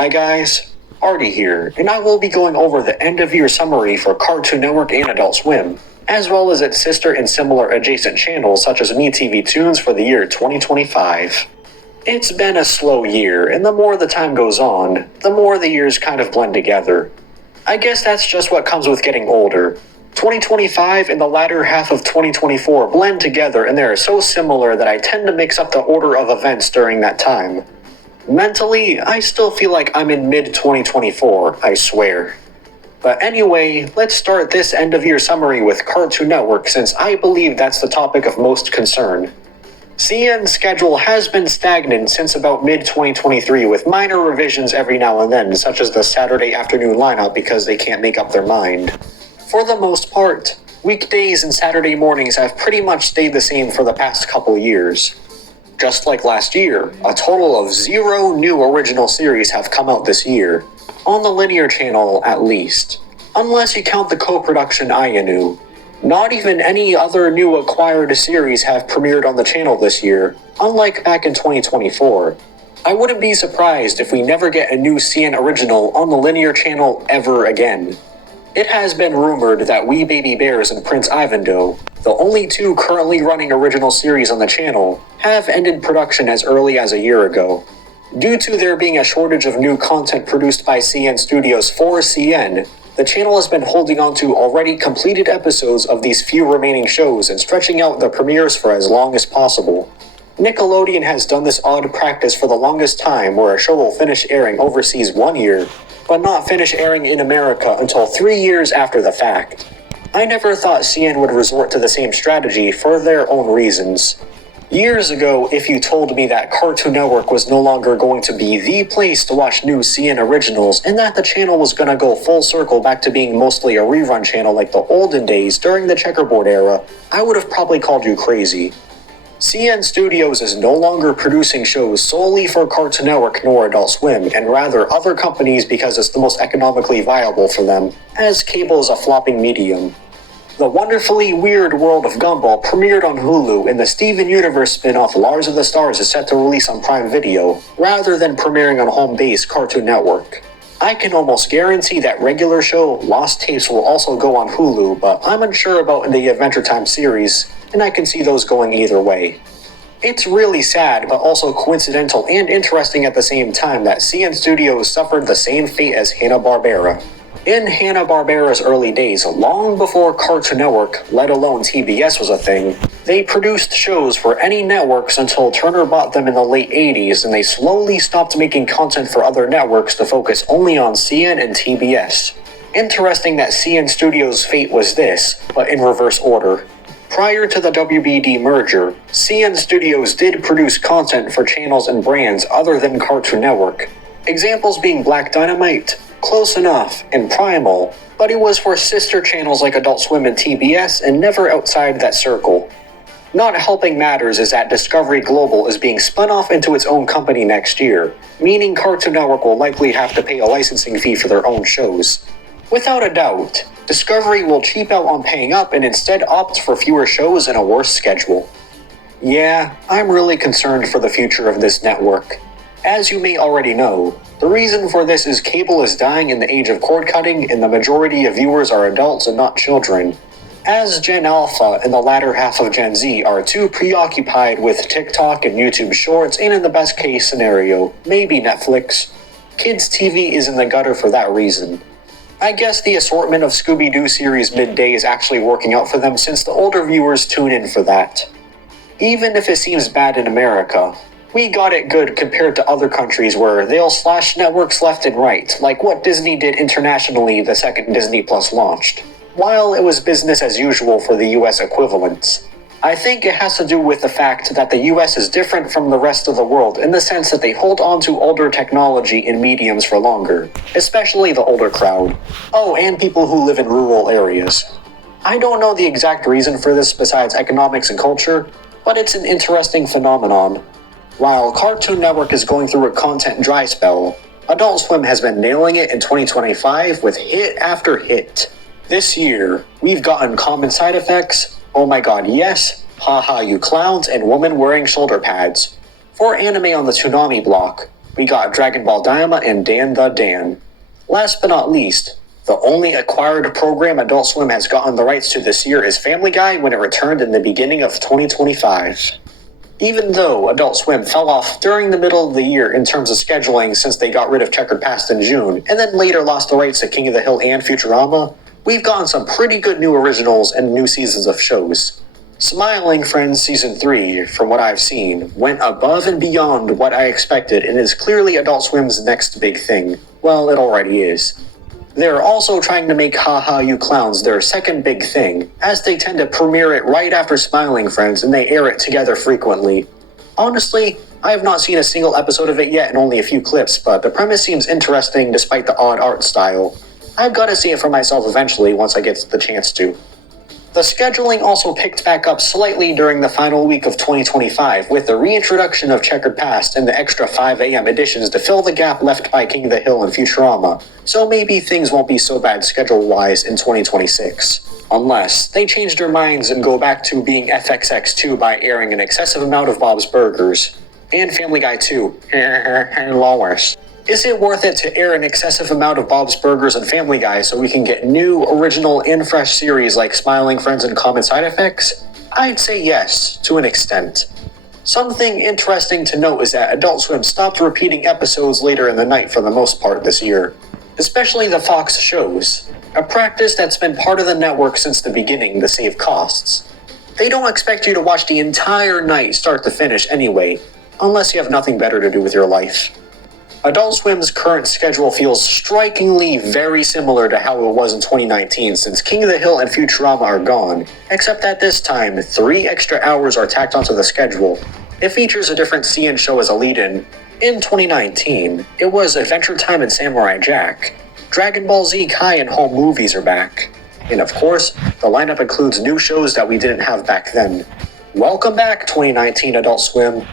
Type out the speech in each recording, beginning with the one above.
Hi guys, Artie here, and I will be going over the end-of-year summary for Cartoon Network and Adult Swim, as well as its sister and similar adjacent channels such as MeTV Toons for the year 2025. It's been a slow year, and the more the time goes on, the more the years kind of blend together. I guess that's just what comes with getting older. 2025 and the latter half of 2024 blend together, and they are so similar that I tend to mix up the order of events during that time. Mentally, I still feel like I'm in mid-2024, I swear. But anyway, let's start this end-of-year summary with Cartoon Network since I believe that's the topic of most concern. CN's schedule has been stagnant since about mid-2023 with minor revisions every now and then, such as the Saturday afternoon lineup because they can't make up their mind. For the most part, weekdays and Saturday mornings have pretty much stayed the same for the past couple years. Just like last year, a total of 0 new original series have come out this year, on the linear channel at least, unless you count the co-production Ayanu. Not even any other new acquired series have premiered on the channel this year, unlike back in 2024. I wouldn't be surprised if we never get a new CN original on the linear channel ever again. It has been rumored that We Baby Bears and Prince Ivandoe, the only 2 currently running original series on the channel, have ended production as early as a year ago. Due to there being a shortage of new content produced by CN Studios for CN, the channel has been holding on to already completed episodes of these few remaining shows and stretching out the premieres for as long as possible. Nickelodeon has done this odd practice for the longest time where a show will finish airing overseas 1 year, but not finish airing in America until 3 years after the fact. I never thought CN would resort to the same strategy for their own reasons. Years ago, if you told me that Cartoon Network was no longer going to be the place to watch new CN originals and that the channel was gonna go full circle back to being mostly a rerun channel like the olden days during the checkerboard era, I would have probably called you crazy. CN Studios is no longer producing shows solely for Cartoon Network nor Adult Swim, and rather other companies because it's the most economically viable for them, as cable is a flopping medium. The Wonderfully Weird World of Gumball premiered on Hulu, and the Steven Universe spin-off Lars of the Stars is set to release on Prime Video, rather than premiering on home base Cartoon Network. I can almost guarantee that regular show Lost Tapes will also go on Hulu, but I'm unsure about the Adventure Time series, and I can see those going either way. It's really sad, but also coincidental and interesting at the same time that CN Studios suffered the same fate as Hanna-Barbera. In Hanna-Barbera's early days, long before Cartoon Network, let alone TBS was a thing, they produced shows for any networks until Turner bought them in the late 80s, and they slowly stopped making content for other networks to focus only on CN and TBS. Interesting that CN Studios' fate was this, but in reverse order. Prior to the WBD merger, CN Studios did produce content for channels and brands other than Cartoon Network. Examples being Black Dynamite, Close Enough, and Primal, but it was for sister channels like Adult Swim and TBS and never outside that circle. Not helping matters is that Discovery Global is being spun off into its own company next year, meaning Cartoon Network will likely have to pay a licensing fee for their own shows. Without a doubt, Discovery will cheap out on paying up and instead opt for fewer shows and a worse schedule. Yeah, I'm really concerned for the future of this network. As you may already know, the reason for this is cable is dying in the age of cord cutting and the majority of viewers are adults and not children. As Gen Alpha and the latter half of Gen Z are too preoccupied with TikTok and YouTube Shorts and in the best case scenario, maybe Netflix, kids' TV is in the gutter for that reason. I guess the assortment of Scooby-Doo series midday is actually working out for them since the older viewers tune in for that. Even if it seems bad in America, we got it good compared to other countries where they'll slash networks left and right, like what Disney did internationally the second Disney Plus launched, while it was business as usual for the US equivalents. I think it has to do with the fact that the US is different from the rest of the world in the sense that they hold on to older technology and mediums for longer, especially the older crowd. Oh, and people who live in rural areas. I don't know the exact reason for this besides economics and culture, but it's an interesting phenomenon. While Cartoon Network is going through a content dry spell, Adult Swim has been nailing it in 2025 with hit after hit. This year, we've gotten Common Side Effects, Oh My God Yes, Haha You Clowns, and Woman Wearing Shoulder Pads. For anime on the Toonami block, we got Dragon Ball Daima and Dan the Dan. Last but not least, the only acquired program Adult Swim has gotten the rights to this year is Family Guy when it returned in the beginning of 2025. Even though Adult Swim fell off during the middle of the year in terms of scheduling since they got rid of Checkered Past in June, and then later lost the rights to King of the Hill and Futurama, we've gotten some pretty good new originals and new seasons of shows. Smiling Friends Season 3, from what I've seen, went above and beyond what I expected and is clearly Adult Swim's next big thing. Well, it already is. They're also trying to make Ha Ha You Clowns their second big thing, as they tend to premiere it right after Smiling Friends and they air it together frequently. Honestly, I have not seen a single episode of it yet and only a few clips, but the premise seems interesting despite the odd art style. I've gotta see it for myself eventually once I get the chance to. The scheduling also picked back up slightly during the final week of 2025 with the reintroduction of Checkered Past and the extra 5 a.m. editions to fill the gap left by King of the Hill and Futurama, so maybe things won't be so bad schedule-wise in 2026. Unless they change their minds and go back to being FXX2 by airing an excessive amount of Bob's Burgers. And Family Guy too. Lowers. Is it worth it to air an excessive amount of Bob's Burgers and Family Guy so we can get new, original, and fresh series like Smiling Friends and Common Side Effects? I'd say yes, to an extent. Something interesting to note is that Adult Swim stopped repeating episodes later in the night for the most part this year, especially the Fox shows, a practice that's been part of the network since the beginning to save costs. They don't expect you to watch the entire night start to finish anyway, unless you have nothing better to do with your life. Adult Swim's current schedule feels strikingly very similar to how it was in 2019 since King of the Hill and Futurama are gone, except that this time, 3 extra hours are tacked onto the schedule. It features a different CN show as a lead-in. In 2019, it was Adventure Time and Samurai Jack. Dragon Ball Z Kai and home movies are back. And of course, the lineup includes new shows that we didn't have back then. Welcome back, 2019 Adult Swim.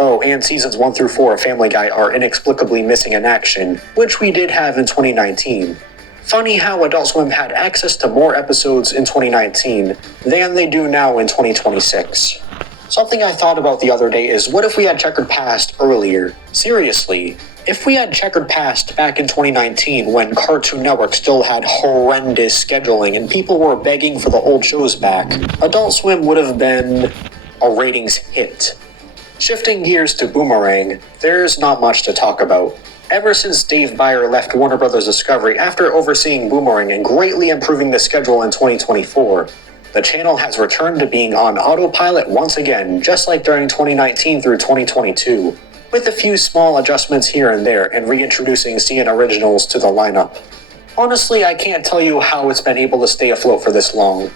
Oh, and seasons 1 through 4 of Family Guy are inexplicably missing in action, which we did have in 2019. Funny how Adult Swim had access to more episodes in 2019 than they do now in 2026. Something I thought about the other day is what if we had Checkered Past earlier? Seriously, if we had Checkered Past back in 2019 when Cartoon Network still had horrendous scheduling and people were begging for the old shows back, Adult Swim would have been a ratings hit. Shifting gears to Boomerang, there's not much to talk about. Ever since Dave Byer left Warner Bros. Discovery after overseeing Boomerang and greatly improving the schedule in 2024, the channel has returned to being on autopilot once again, just like during 2019 through 2022, with a few small adjustments here and there and reintroducing CN originals to the lineup. Honestly, I can't tell you how it's been able to stay afloat for this long.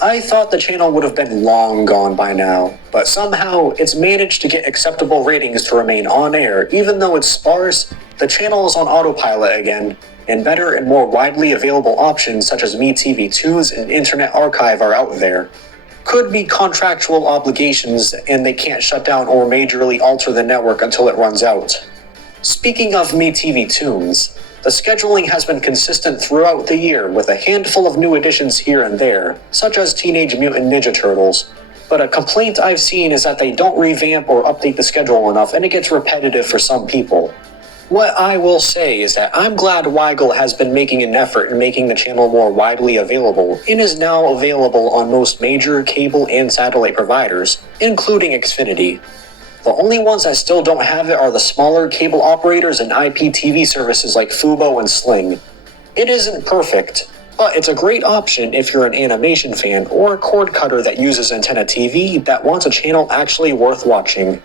I thought the channel would have been long gone by now, but somehow it's managed to get acceptable ratings to remain on air. Even though it's sparse, the channel is on autopilot again, and better and more widely available options such as MeTV Tunes and Internet Archive are out there. Could be contractual obligations and they can't shut down or majorly alter the network until it runs out. Speaking of MeTV Tunes, the scheduling has been consistent throughout the year with a handful of new additions here and there, such as Teenage Mutant Ninja Turtles, but a complaint I've seen is that they don't revamp or update the schedule enough and it gets repetitive for some people. What I will say is that I'm glad Weigel has been making an effort in making the channel more widely available and is now available on most major cable and satellite providers, including Xfinity. The only ones that still don't have it are the smaller cable operators and IPTV services like Fubo and Sling. It isn't perfect, but it's a great option if you're an animation fan or a cord cutter that uses antenna TV that wants a channel actually worth watching.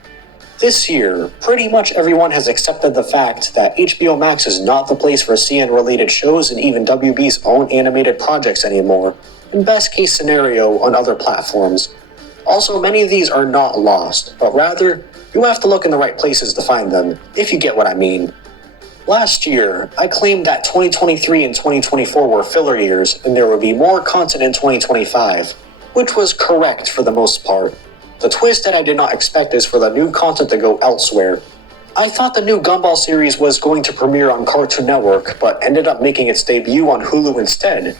This year, pretty much everyone has accepted the fact that HBO Max is not the place for CN-related shows and even WB's own animated projects anymore, in best case scenario on other platforms. Also, many of these are not lost, but rather, you have to look in the right places to find them, if you get what I mean. Last year, I claimed that 2023 and 2024 were filler years and there would be more content in 2025, which was correct for the most part. The twist that I did not expect is for the new content to go elsewhere. I thought the new Gumball series was going to premiere on Cartoon Network, but ended up making its debut on Hulu instead.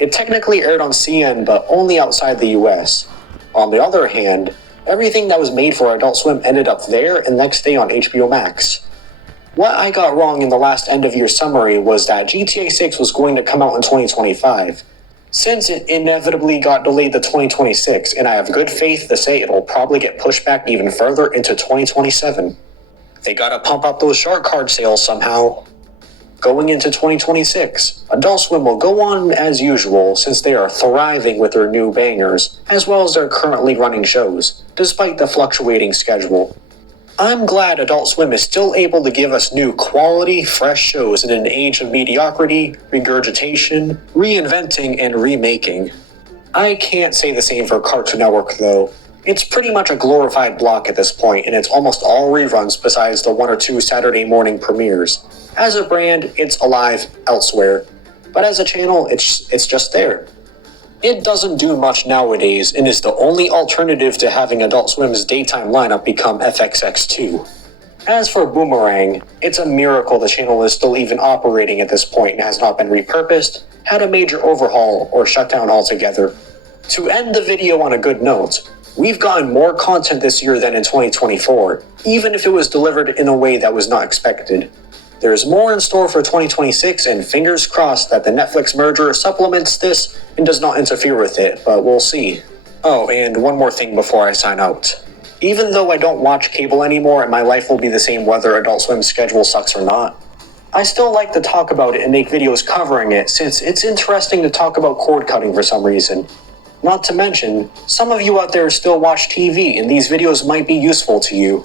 It technically aired on CN, but only outside the US. On the other hand, everything that was made for Adult Swim ended up there and next day on HBO Max. What I got wrong in the last end-of-year summary was that GTA 6 was going to come out in 2025. Since it inevitably got delayed to 2026, and I have good faith to say it'll probably get pushed back even further into 2027. They gotta pump up those shark card sales somehow. Going into 2026, Adult Swim will go on as usual since they are thriving with their new bangers, as well as their currently running shows, despite the fluctuating schedule. I'm glad Adult Swim is still able to give us new quality, fresh shows in an age of mediocrity, regurgitation, reinventing, and remaking. I can't say the same for Cartoon Network though. It's pretty much a glorified block at this point, and it's almost all reruns besides the 1 or 2 Saturday morning premieres. As a brand, it's alive elsewhere, but as a channel, it's just there. It doesn't do much nowadays and is the only alternative to having Adult Swim's daytime lineup become FXX2. As for Boomerang, it's a miracle the channel is still even operating at this point and has not been repurposed, had a major overhaul, or shut down altogether. To end the video on a good note, we've gotten more content this year than in 2024, even if it was delivered in a way that was not expected. There's more in store for 2026, and fingers crossed that the Netflix merger supplements this and does not interfere with it, but we'll see. Oh, and one more thing before I sign out. Even though I don't watch cable anymore and my life will be the same whether Adult Swim's schedule sucks or not, I still like to talk about it and make videos covering it since it's interesting to talk about cord cutting for some reason. Not to mention, some of you out there still watch TV and these videos might be useful to you.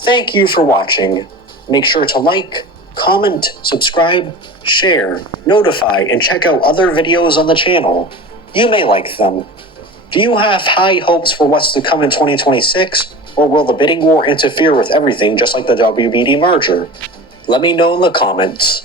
Thank you for watching. Make sure to like, comment, subscribe, share, notify, and check out other videos on the channel. You may like them. Do you have high hopes for what's to come in 2026, or will the bidding war interfere with everything just like the WBD merger? Let me know in the comments.